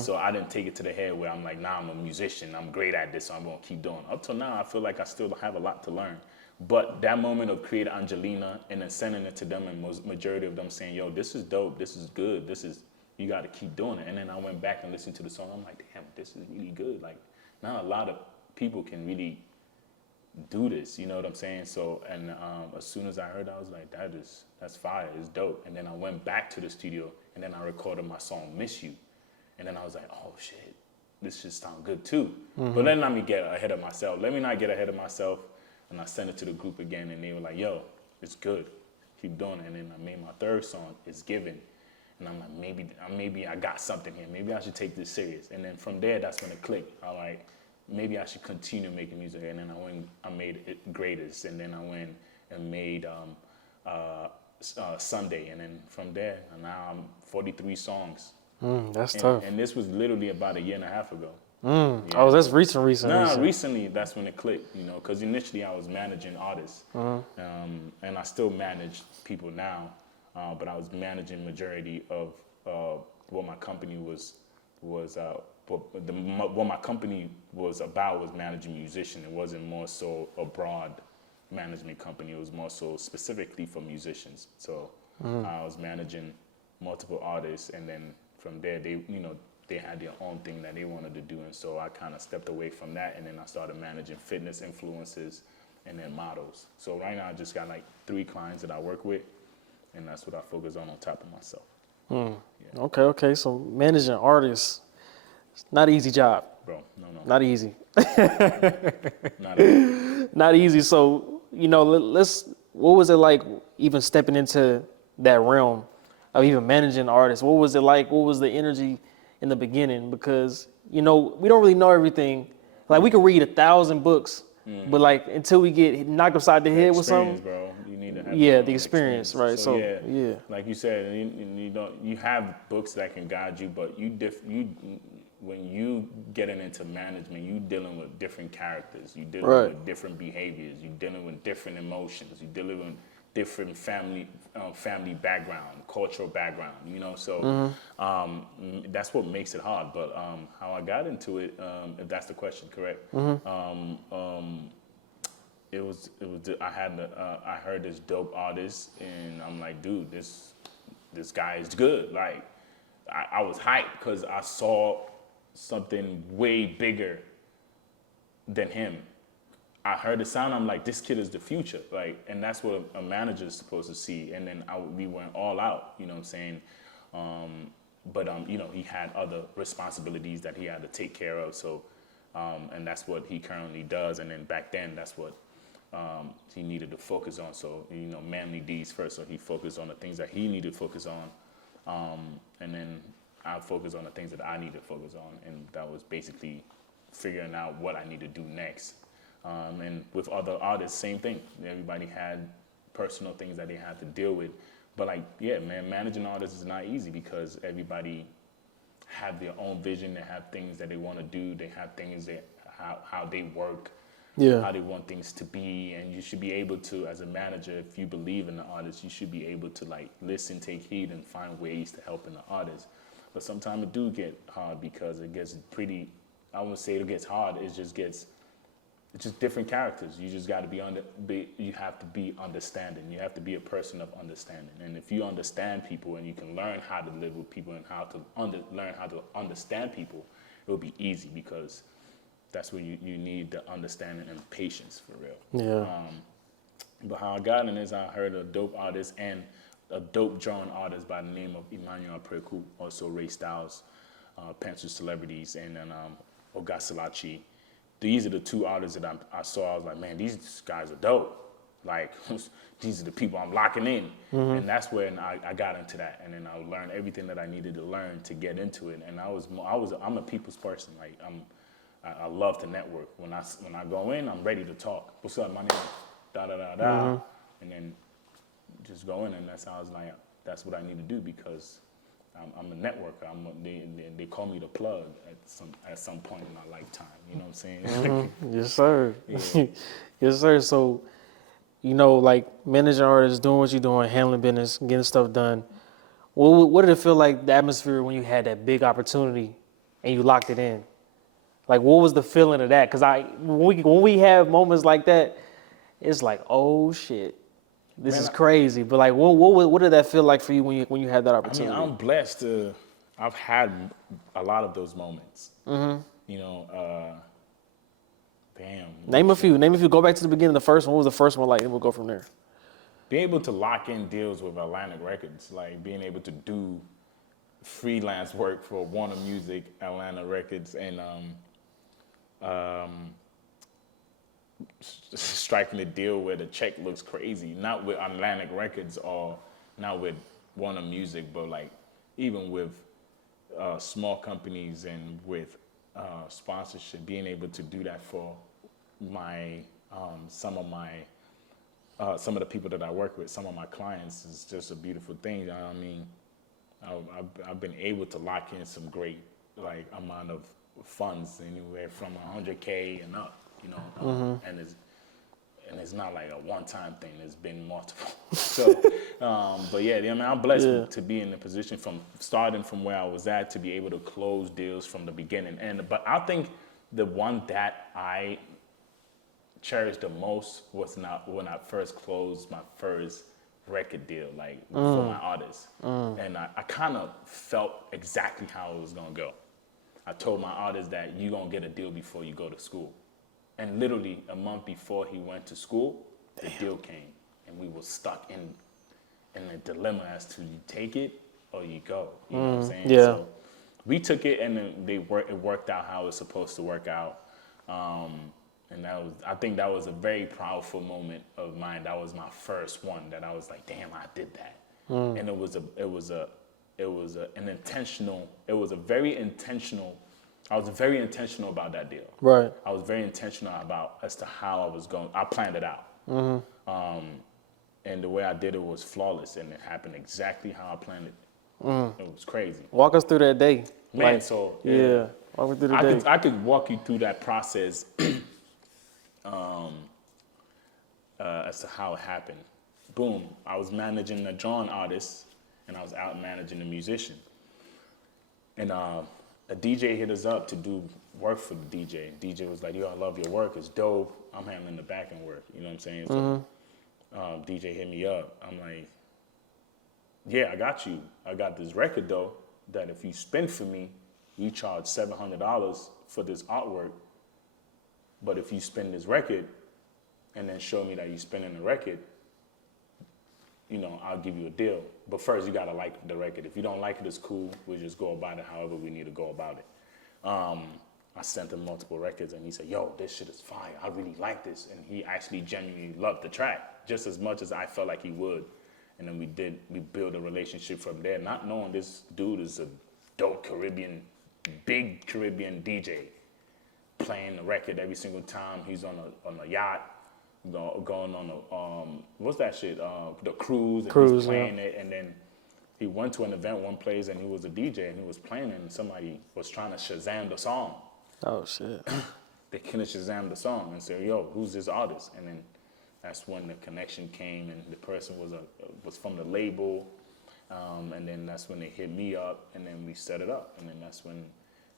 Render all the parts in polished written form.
So I didn't take it to the head where I'm like, nah, I'm a musician. I'm great at this, so I'm going to keep doing it. Up till now, I feel like I still have a lot to learn. But that moment of creating Angelina and then sending it to them, and majority of them saying, yo, this is dope, this is good, you got to keep doing it. And then I went back and listened to the song. I'm like, damn, this is really good. Like, not a lot of people can really do this, you know what I'm saying? So, and as soon as I heard it, I was like, that's fire, it's dope. And then I went back to the studio, and then I recorded my song, Miss You. And then I was like, oh shit, this should sound good too. But then let me get ahead of myself. Let me not get ahead of myself. And I sent it to the group again, and they were like, yo, it's good, keep doing it. And then I made my third song, It's Given. And I'm like, maybe I got something here. Maybe I should take this serious. And then from there, that's when it clicked. I like, maybe I should continue making music. And then I made It Greatest. And then I went and made Sunday. And then from there, and now I'm 43 songs. That's tough. And this was literally about a year and a half ago. Yeah. Oh, that's recent. Recently, that's when it clicked, you know, because initially I was managing artists, and I still manage people now, but I was managing majority of what my company was what my company was about was managing musicians. It wasn't more so a broad management company. It was more so specifically for musicians. So I was managing multiple artists, and then from there, they had their own thing that they wanted to do, and so I kind of stepped away from that, and then I started managing fitness influencers and then models. So right now I just got like 3 clients that I work with, and that's what I focus on top of myself. Yeah. Okay. So managing artists, it's not an easy job. Bro, no. Not easy. Not easy. Not easy. So, what was it like even stepping into that realm of even managing artists? What was it like? What was the energy in the beginning? Because, we don't really know everything. Like, we can read 1,000 books, but like until we get knocked upside the head with something, bro, you need to have the experience, right? So yeah, like you said, you have books that can guide you, but when you getting into management, you dealing with different characters, you dealing with different behaviors, you dealing with different emotions, you dealing with different family background, cultural background, so that's what makes it hard. But how I got into it, if that's the question, correct? It was I heard this dope artist, and I'm like, dude, this guy is good. Like, I was hyped because I saw something way bigger than him. I heard the sound, I'm like, this kid is the future. Like, and that's what a manager is supposed to see. And then we went all out, you know what I'm saying? But he had other responsibilities that he had to take care of. So, and that's what he currently does. And then back then, that's what he needed to focus on. So, manly deeds first. So he focused on the things that he needed to focus on. And then I focused on the things that I needed to focus on. And that was basically figuring out what I need to do next. And with other artists, same thing. Everybody had personal things that they had to deal with. But managing artists is not easy because everybody have their own vision. They have things that they want to do. They have things how they work, how they want things to be. And you should be able to, as a manager, if you believe in the artist, you should be able to listen, take heed, and find ways to help in the artist. But sometimes it do get hard because it gets pretty. I wouldn't say it gets hard. It's just different characters. You just got to you have to be understanding. You have to be a person of understanding. And if you understand people and you can learn how to live with people and how to learn how to understand people, it will be easy because that's where you need the understanding and patience for real. Yeah. But how I got in is I heard a dope artist and a dope drawing artist by the name of Emmanuel Preku, also Ray Styles, Pencil Celebrities, and then Ogasalachi. These are the 2 artists that I saw. I was like, man, these guys are dope. Like, these are the people I'm locking in. And that's when I got into that. And then I learned everything that I needed to learn to get into it. And I'm a people's person. Like, I love to network. When I go in, I'm ready to talk. What's up, my name? Da da da da. And then just go in, and that's how I was like, that's what I need to do because I'm a networker. They call me the plug at some point in my lifetime. You know what I'm saying? Yes, sir. Yeah. Yes, sir. So, like managing artists, doing what you're doing, handling business, getting stuff done. What did it feel like, the atmosphere when you had that big opportunity and you locked it in. Like, what was the feeling of that? Because when we have moments like that, it's like, oh shit, this Man, is crazy. But like, what did that feel like for you when you had that I opportunity? mean, I'm blessed to. I've had a lot of those moments. Mm-hmm. You know, damn. Name a few. Name a few. Go back to the beginning. The first one. What was the first one like? And we'll go from there. Being able to lock in deals with Atlantic Records, like being able to do freelance work for Warner Music, Atlanta Records, and striking a deal where the check looks crazy, not with Atlantic Records or not with Warner Music, but like even with small companies and with sponsorship, being able to do that for my some of the people that I work with, some of my clients, is just a beautiful thing. You know what I mean, I've been able to lock in some great like amount of funds, anywhere from 100K and up, you know, and it's not like a one-time thing. It's been multiple. So, but yeah, I mean, I'm blessed to be in the position from starting from where I was at to be able to close deals from the beginning. But I think the one that I cherished the most was not when I first closed my first record deal, like for my artists. And I kind of felt exactly how it was gonna go. I told my artist that you're gonna get a deal before you go to school. And literally a month before he went to school, the deal came. And we were stuck in a dilemma as to you take it or you go. You know what I'm saying? Yeah. So we took it, and then it worked out how it was supposed to work out. And I think that was a very powerful moment of mine. That was my first one that I was like, damn, I did that. And it was very intentional. I was very intentional about that deal. Right. I was very intentional about as to how I was going. I planned it out. And the way I did it was flawless, and it happened exactly how I planned it. It was crazy. Walk us through that day. Man, Like, so yeah. Walk me through the day. I could walk you through that process as to how it happened. Boom, I was managing a drawing artist, and I was out managing a musician. And a DJ hit us up to do work for the DJ. DJ was like, yo, I love your work, it's dope. I'm handling the back end work, you know what I'm saying? So DJ hit me up. I'm like, yeah, I got you. I got this record though, that if you spin for me, we charge $700 for this artwork. But if you spin this record and then show me that you're spinning the record, you know, I'll give you a deal. But first, you gotta like the record. If you don't like it, it's cool. We'll just go about it however we need to go about it. I sent him multiple records, and he said, yo, this shit is fire. I really like this. And he actually genuinely loved the track just as much as I felt like he would. And then we built a relationship from there, not knowing this dude is a dope big Caribbean DJ, playing the record every single time he's on a yacht. Going on a what's that shit? The cruise, and he's playing it, and then he went to an event one place, and he was a DJ, and he was playing it, and somebody was trying to Shazam the song. Oh shit! They couldn't Shazam the song and say, "Yo, who's this artist?" And then that's when the connection came, and the person was from the label, and then that's when they hit me up, and then we set it up, and then that's when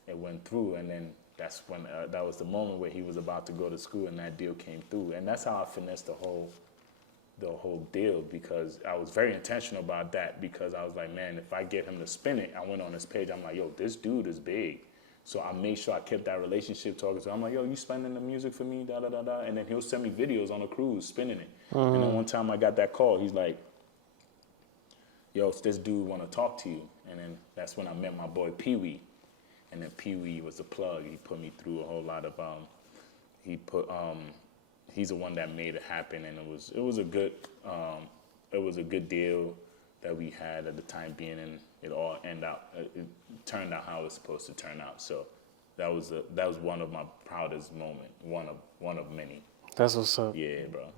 it went through, and then. That's when that was the moment where he was about to go to school, and that deal came through, and that's how I finessed the whole deal, because I was very intentional about that, because I was like, man, if I get him to spin it, I went on his page, I'm like, yo, this dude is big, so I made sure I kept that relationship talking to him. I'm like, yo, you spinning the music for me, da da da da, and then he'll send me videos on a cruise spinning it, and then one time I got that call, he's like, yo, this dude want to talk to you, and then that's when I met my boy Pee Wee. And then Pee Wee was a plug. He put me through a whole lot of. He's the one that made it happen, and it was a good deal that we had at the time being, and it all it turned out how it was supposed to turn out. So that was one of my proudest moments, one of many. That's what's up. Yeah, bro.